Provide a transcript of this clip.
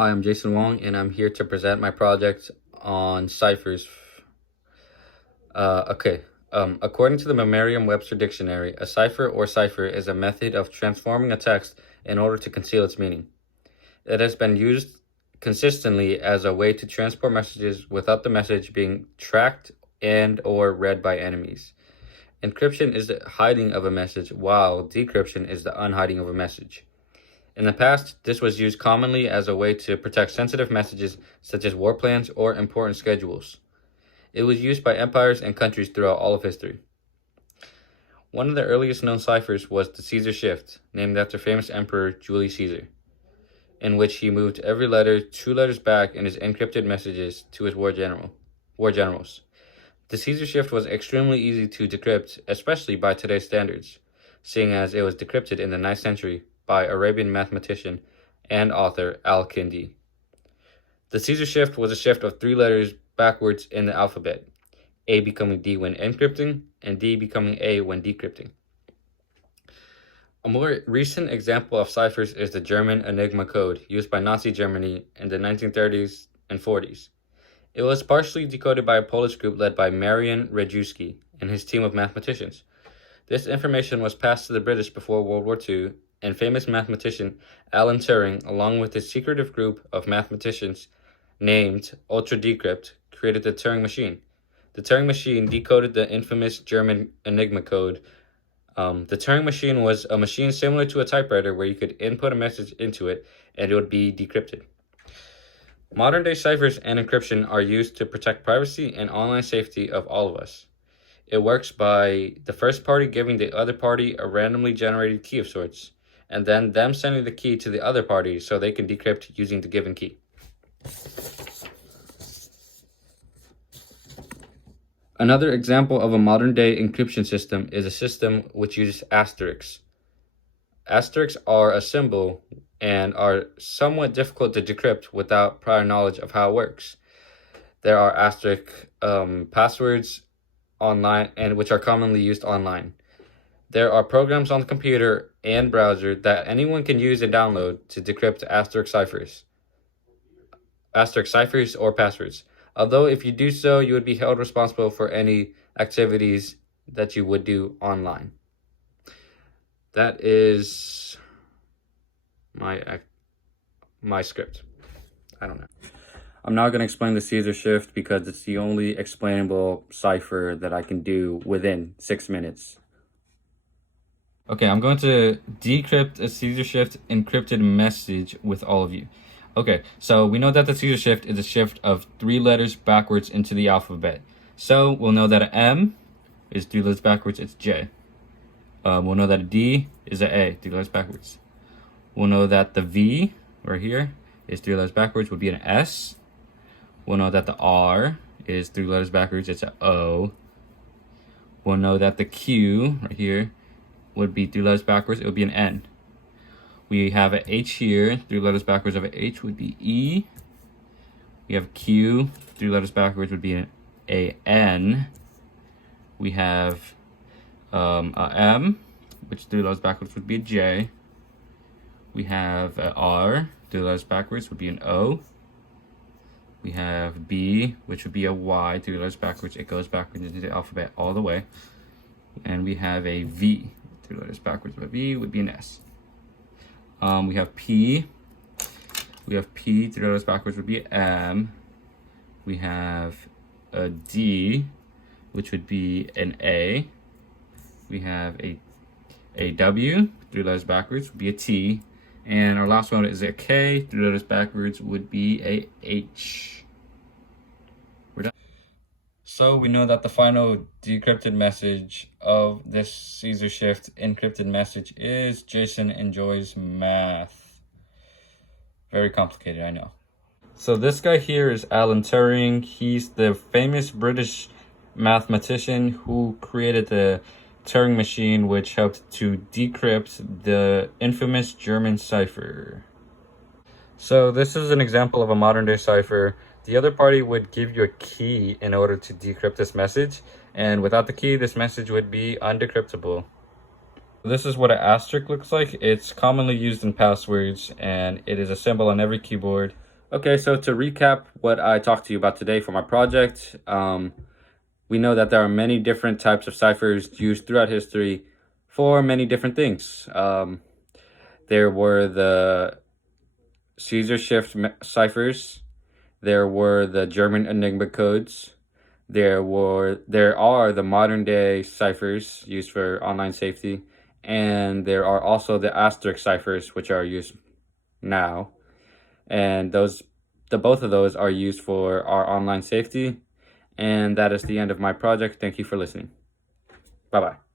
Hi, I'm Jason Wong, and I'm here to present my project on ciphers. According to the Merriam-Webster Dictionary, a cipher or cipher is a method of transforming a text in order to conceal its meaning. It has been used consistently as a way to transport messages without the message being tracked and or read by enemies. Encryption is the hiding of a message, while decryption is the unhiding of a message. In the past, this was used commonly as a way to protect sensitive messages such as war plans or important schedules. It was used by empires and countries throughout all of history. One of the earliest known ciphers was the Caesar shift, named after famous Emperor Julius Caesar, in which he moved every letter 2 letters back in his encrypted messages to his war generals. The Caesar shift was extremely easy to decrypt, especially by today's standards, seeing as it was decrypted in the 9th century by Arabian mathematician and author Al-Kindi. The Caesar shift was a shift of 3 letters backwards in the alphabet, A becoming D when encrypting, and D becoming A when decrypting. A more recent example of ciphers is the German Enigma code used by Nazi Germany in the 1930s and 40s. It was partially decoded by a Polish group led by Marian Rejewski and his team of mathematicians. This information was passed to the British before World War II, and famous mathematician Alan Turing, along with his secretive group of mathematicians named Ultra Decrypt, created the Turing machine. The Turing machine decoded the infamous German Enigma code. The Turing machine was a machine similar to a typewriter where you could input a message into it and it would be decrypted. Modern-day ciphers and encryption are used to protect privacy and online safety of all of us. It works by the first party giving the other party a randomly generated key of sorts, and then them sending the key to the other party so they can decrypt using the given key. Another example of a modern-day encryption system is a system which uses asterisks. Asterisks are a symbol and are somewhat difficult to decrypt without prior knowledge of how it works. There are asterisk passwords online and which are commonly used online. There are programs on the computer and browser that anyone can use and download to decrypt asterisk ciphers or passwords. Although if you do so, you would be held responsible for any activities that you would do online. That is my script. I don't know. I'm now going to explain the Caesar shift because it's the only explainable cipher that I can do within 6 minutes. Okay, I'm going to decrypt a Caesar shift encrypted message with all of you. Okay, so we know that the Caesar shift is a shift of 3 letters backwards into the alphabet. So we'll know that an M is 3 letters backwards, it's J. We'll know that a D is an A, 3 letters backwards. We'll know that the V right here is 3 letters backwards, would be an S. We'll know that the R is 3 letters backwards, it's an O. We'll know that the Q right here would be 3 letters backwards, it would be an N. We have an H here, 3 letters backwards of an H would be E. We have Q, 3 letters backwards would be a N. We have a M, which 3 letters backwards would be a J. We have a R, 3 letters backwards would be an O. We have B, which would be a Y, 3 letters backwards. It goes backwards into the alphabet all the way. And we have a V, 3 letters backwards of a V would be an S. We have P. We have P, 3 letters backwards would be an M. We have a D, which would be an A. We have a W, 3 letters backwards would be a T. And our last one is a K, 3 letters backwards would be a H. We're done. So we know that the final decrypted message of this Caesar shift encrypted message is Jason enjoys math. Very complicated, I know. So this guy here is Alan Turing. He's the famous British mathematician who created the Turing machine, which helped to decrypt the infamous German cipher. So this is an example of a modern day cipher. The other party would give you a key in order to decrypt this message, and without the key, this message would be undecryptable. This is what an asterisk looks like. It's commonly used in passwords, and it is a symbol on every keyboard. Okay, so to recap what I talked to you about today for my project, we know that there are many different types of ciphers used throughout history for many different things. There were the Caesar shift ciphers. There were the German Enigma codes. There are the modern day ciphers used for online safety, and there are also the asterisk ciphers, which are used now. And both of those are used for our online safety. And that is the end of my project. Thank you for listening. Bye bye.